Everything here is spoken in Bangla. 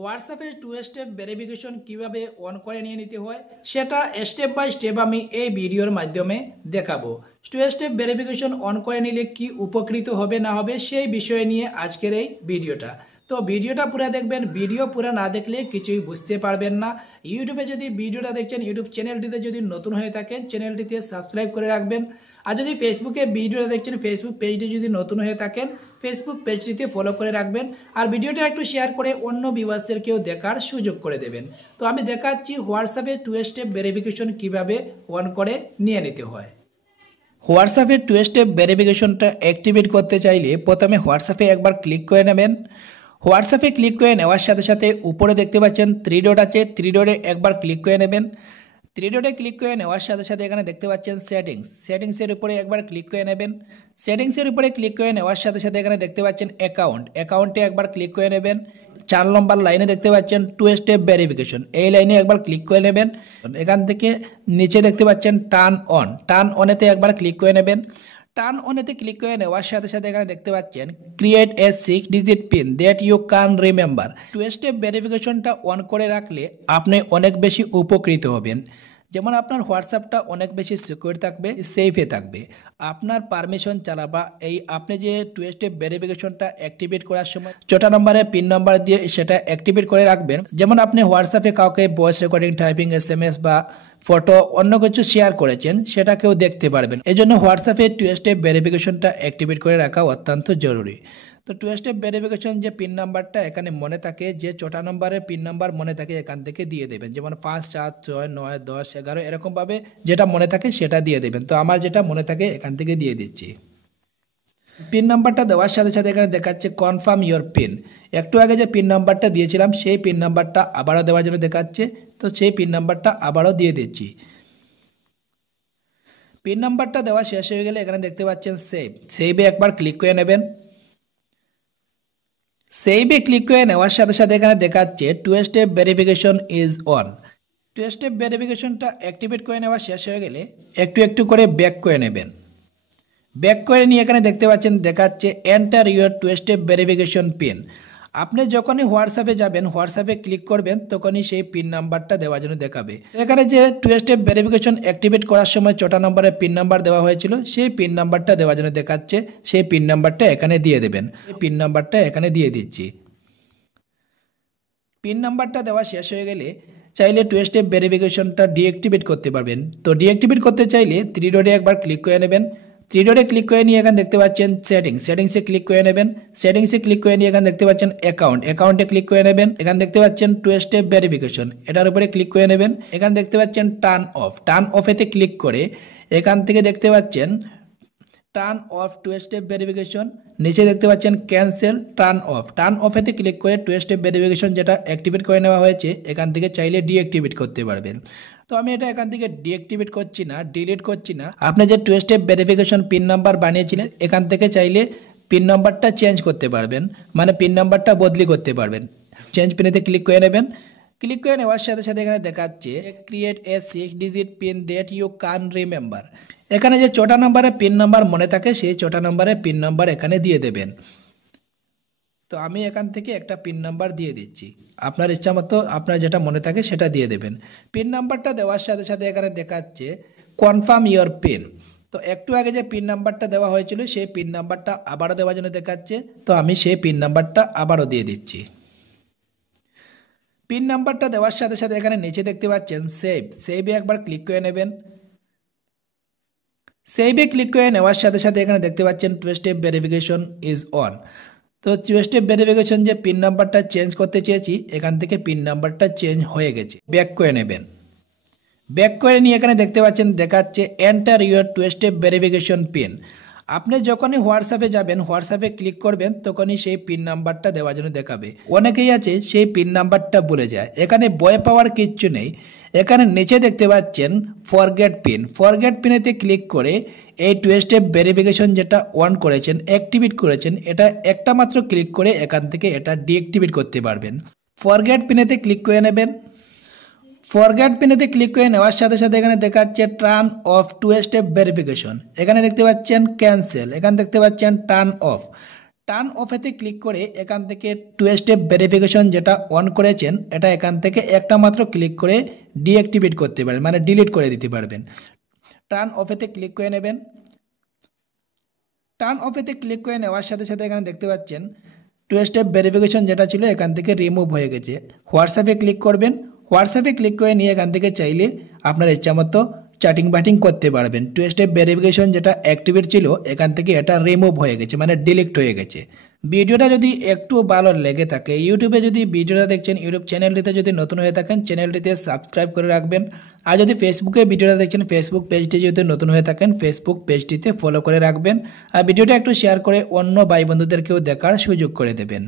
হোয়াটসঅ্যাপে টু স্টেপ ভেরিফিকেশন কিভাবে অন করে নিয়ে নিতে হয় সেটা স্টেপ বাই স্টেপ আমি এই ভিডিওর মাধ্যমে দেখাবো। টু স্টেপ ভেরিফিকেশন অন করে নিলে কি উপকৃত হবে না হবে সেই বিষয় নিয়ে আজকের এই ভিডিওটা। তো ভিডিওটা পুরো দেখবেন, ভিডিও পুরো না দেখলে কিছুই বুঝতে পারবেন না। ইউটিউবে যদি ভিডিওটা দেখছেন, ইউটিউব চ্যানেলটিতে যদি নতুন হয়ে থাকেন চ্যানেলটিতে সাবস্ক্রাইব করে রাখবেন। আর যদি ফেসবুকে ভিডিওটা দেখছেন, ফেসবুক পেজটি যদি নতুন হয়ে থাকেন ফেসবুক পেজটিতে ফলো করে রাখবেন। আর ভিডিওটা একটু শেয়ার করে অন্য ভিউয়ার্সদেরকেও দেখার সুযোগ করে দেবেন। তো আমি দেখাচ্ছি হোয়াটসঅ্যাপে টু স্টেপ ভেরিফিকেশন কিভাবে অন করে নিয়ে নিতে হয়। হোয়াটসঅ্যাপে টু স্টেপ ভেরিফিকেশনটা অ্যাক্টিভেট করতে চাইলে প্রথমে হোয়াটসঅ্যাপে একবার ক্লিক করে নেবেন। হোয়াটসঅ্যাপে ক্লিক করে নেওয়ার সাথে সাথে উপরে দেখতে পাচ্ছেন থ্রি ডট আছে, থ্রি ডটে একবার ক্লিক করে নেবেন। থ্রি ডটে ক্লিক করে নেওয়ার সাথে সাথে এখানে দেখতে পাচ্ছেন সেটিংসের উপরে একবার ক্লিক করে নেবেন। সেটিংসের উপরে ক্লিক করে নেওয়ার সাথে সাথে এখানে দেখতে পাচ্ছেন অ্যাকাউন্টে একবার ক্লিক করে নেবেন। 4 নম্বর লাইনে দেখতে পাচ্ছেন টু স্টেপ ভেরিফিকেশন, এই লাইনে একবার ক্লিক করে নেবেন। এখান থেকে নিচে দেখতে পাচ্ছেন টার্ন অনেতে একবার ক্লিক করে নেবেন। টার্ন অনেতে ক্লিক করে নেওয়ার সাথে সাথে এখানে দেখতে পাচ্ছেন create a 6 digit pin that you can remember. Two step ভেরিফিকেশনটা অন করে রাখলে আপনি অনেক বেশি উপকৃত হবেন। যেমন আপনার হোয়াটসঅ্যাপটা অনেক বেশি সিকিউর থাকবে, সেফে থাকবে। আপনার পারমিশন ছাড়া বা আপনি যে টু স্টেপ ভেরিফিকেশনটা অ্যাক্টিভেট করার সময় 4টা নম্বরে পিন নাম্বার দিয়ে সেটা অ্যাক্টিভেট করে রাখবেন। যেমন আপনি হোয়াটসঅ্যাপে কাউকে ভয়েস রেকর্ডিং, টাইপিং, SMS বা ফটো অন্য কিছু শেয়ার করেছেন সেটা কেউ দেখতে পারবেন। এই জন্য হোয়াটসঅ্যাপে টু স্টেপ ভেরিফিকেশনটা অ্যাক্টিভেট করে রাখা অত্যন্ত জরুরি। তো টু স্টেপ ভেরিফিকেশন যে পিন নাম্বারটা এখানে মনে থাকে, যে 4টা নম্বরের পিন নাম্বার মনে থাকে এখান থেকে দিয়ে দেবেন। যেমন 5, 4, 6, 9, 10, 11 এরকমভাবে যেটা মনে থাকে সেটা দিয়ে দেবেন। তো আমার যেটা মনে থাকে এখান থেকে দিয়ে দিচ্ছি। পিন নাম্বারটা দেওয়ার সাথে সাথে এখানে দেখাচ্ছে কনফার্ম ইয়োর পিন। একটু আগে যে পিন নাম্বারটা দিয়েছিলাম সেই পিন নাম্বারটা আবারও দেওয়ার জন্য দেখাচ্ছে, তো সেই পিন নাম্বারটা আবারও দিয়ে দিচ্ছি। পিন নাম্বারটা দেওয়া শেষ হয়ে গেলে এখানে দেখতে পাচ্ছেন সেভে একবার ক্লিক করে নেবেন। সেভে ক্লিক করে নেওয়ার সাথে সাথে এখানে দেখাচ্ছে two step verification is on. Two step ভেরিফিকেশনটা অ্যাক্টিভেট করে নেওয়া শেষ হয়ে গেলে একটু একটু করে ব্যাক করে নেবেন। ব্যাক করে নিয়ে এখানে দেখতে পাচ্ছেন দেখাচ্ছে enter your two step verification pin. আপনি যখনই হোয়াটসঅ্যাপে যাবেন, হোয়াটসঅ্যাপে ক্লিক করবেন তখনই সেই পিন নাম্বারটা দেওয়ার জন্য দেখাবে। এখানে যে টু স্টেপ ভেরিফিকেশন অ্যাক্টিভেট করার সময় 4টা নম্বরের পিন নাম্বার দেওয়া হয়েছিল সেই পিন নাম্বারটা দেওয়ার জন্য দেখাচ্ছে, সেই পিন নাম্বারটা এখানে দিয়ে দেবেন। এই পিন নাম্বারটা এখানে দিয়ে দিচ্ছি। পিন নাম্বারটা দেওয়া শেষ হয়ে গেলে চাইলে টু স্টেপ ভেরিফিকেশনটা ডিঅ্যাক্টিভেট করতে পারবেন। তো ডিঅ্যাক্টিভেট করতে চাইলে থ্রি ডটে একবার ক্লিক করে নেবেন। থ্রি ডটে ক্লিক করে নিয়ে এখানে দেখতে পাচ্ছেন সেটিংসে ক্লিক করে নেবেন। সেটিংসে ক্লিক করে নিয়ে এখানে দেখতে পাচ্ছেন অ্যাকাউন্টে ক্লিক করে নেবেন। এখানে দেখতে পাচ্ছেন টু স্টেপ ভেরিফিকেশন, এটার উপরে ক্লিক করে নেবেন। এখানে দেখতে পাচ্ছেন টার্ন অফেতে ক্লিক করে এখান থেকে দেখতে পাচ্ছেন turn off two step verification, নিচে দেখতে পাচ্ছেন ক্যান্সেল টার্ন অফেতে ক্লিক করে টু স্টেপ ভেরিফিকেশন যেটা অ্যাক্টিভেট করে নেওয়া হয়েছে এখান থেকে চাইলে ডিঅ্যাক্টিভেট করতে পারবেন। তো আমি এটা এখান থেকে ডিঅ্যাক্টিভেট করছি না, ডিলিট করছি না। আপনি যে two step verification pin number বানিয়েছিলেন এখান থেকে চাইলে পিন নাম্বারটা চেঞ্জ করতে পারবেন, মানে পিন নাম্বারটা বদলি করতে পারবেন। চেঞ্জ পিনেতে ক্লিক করে নেবেন। ক্লিক করে নেওয়ার সাথে সাথে এখানে দেখাচ্ছে create a 6 digit pin that you can remember. এখানে যে 4টা নম্বরের পিন নাম্বার মনে থাকে সেই 4টা নম্বরের পিন নাম্বার এখানে দিয়ে দেবেন। তো আমি এখান থেকে একটা পিন নাম্বার দিয়ে দিচ্ছি, আপনার ইচ্ছা মতো আপনার যেটা মনে থাকে সেটা দিয়ে দেবেন। পিন নাম্বারটা দেওয়ার সাথে সাথে এখানে দেখাচ্ছে কনফার্ম ইয়োর পিন। তো একটু আগে যে পিন নাম্বারটা দেওয়া হয়েছিল সেই পিন নাম্বারটা আবারও দেওয়ার জন্য দেখাচ্ছে, তো আমি সেই পিন নাম্বারটা আবারও দিয়ে দিচ্ছি। পিন নাম্বারটা দেওয়ার সাথে সাথে এখানে নিচে দেখতে পাচ্ছেন সেভে একবার ক্লিক করে নেবেন। সেভে ক্লিক করে নেওয়ার সাথে সাথে এখানে দেখতে পাচ্ছেন two step verification is on. তো টু স্টেপ ভেরিফিকেশন যে পিন নাম্বারটা চেঞ্জ করতে চেয়েছি এখান থেকে পিন নাম্বারটা চেঞ্জ হয়ে গেছে। ব্যাক করে নেবেন। ব্যাক করে নিয়ে এখানে দেখতে পাচ্ছেন দেখাচ্ছে enter your two step verification pin. আপনি যখনই হোয়াটসঅ্যাপে যাবেন, হোয়াটসঅ্যাপে ক্লিক করবেন তখনই সেই পিন নাম্বারটা দেওয়ার জন্য দেখাবে। অনেকেই আছে সেই পিন নাম্বারটা ভুলে যায়, এখানে ভয় পাওয়ার কিচ্ছু নেই। এখানে নিচে দেখতে পাচ্ছেন ফরগেট পিনেতে ক্লিক করে এই টু স্টেপ ভেরিফিকেশন যেটা অন করেছেন, অ্যাক্টিভেট করেছেন, এটা একটা মাত্র ক্লিক করে এখান থেকে এটা ডিঅ্যাক্টিভেট করতে পারবেন। ফরগেট পিনেতে ক্লিক করে নেবেন। ফরগেট পিনেতে ক্লিক করে নেওয়ার সাথে সাথে এখানে দেখাচ্ছে turn off two step verification, এখানে দেখতে পাচ্ছেন ক্যান্সেল, এখানে দেখতে পাচ্ছেন টার্ন অফ টার্ন অফেতে ক্লিক করে এখান থেকে 2 স্টেপ ভেরিফিকেশন যেটা অন করেছেন এটা এখান থেকে একটা মাত্র ক্লিক করে ডিঅ্যাক্টিভেট করতে পারবেন, মানে ডিলিট করে দিতে পারবেন। টার্ন অফেতে ক্লিক করে নেবেন। টার্ন অফেতে ক্লিক করে নেওয়ার সাথে সাথে এখানে দেখতে পাচ্ছেন 2 স্টেপ ভেরিফিকেশন যেটা ছিল এখান থেকে রিমুভ হয়ে গেছে। হোয়াটসঅ্যাপে ক্লিক করবেন। হোয়াটসঅ্যাপে ক্লিক করে নিয়ে এখান থেকে চাইলে আপনার ইচ্ছা মতো চ্যাটিং ব্যাটিং করতে পারবেন। 2 স্টেপ ভেরিফিকেশন যেটা অ্যাক্টিভেট ছিল এখান থেকে এটা রিমুভ হয়ে গেছে, মানে ডিলিট হয়ে গেছে। ভিডিওটা যদি একটু ভালো লেগে থাকে, ইউটিউবে যদি ভিডিওটা দেখছেন, ইউটিউব চ্যানেলটিতে যদি নতুন হয়ে থাকেন চ্যানেলটিতে সাবস্ক্রাইব করে রাখবেন। আর যদি ফেসবুকে ভিডিওটা দেখছেন, ফেসবুক পেজটি যদি নতুন হয়ে থাকেন ফেসবুক পেজটিতে ফলো করে রাখবেন। আর ভিডিওটা একটু শেয়ার করে অন্য ভাই বন্ধুদেরকেও দেখার সুযোগ করে দেবেন।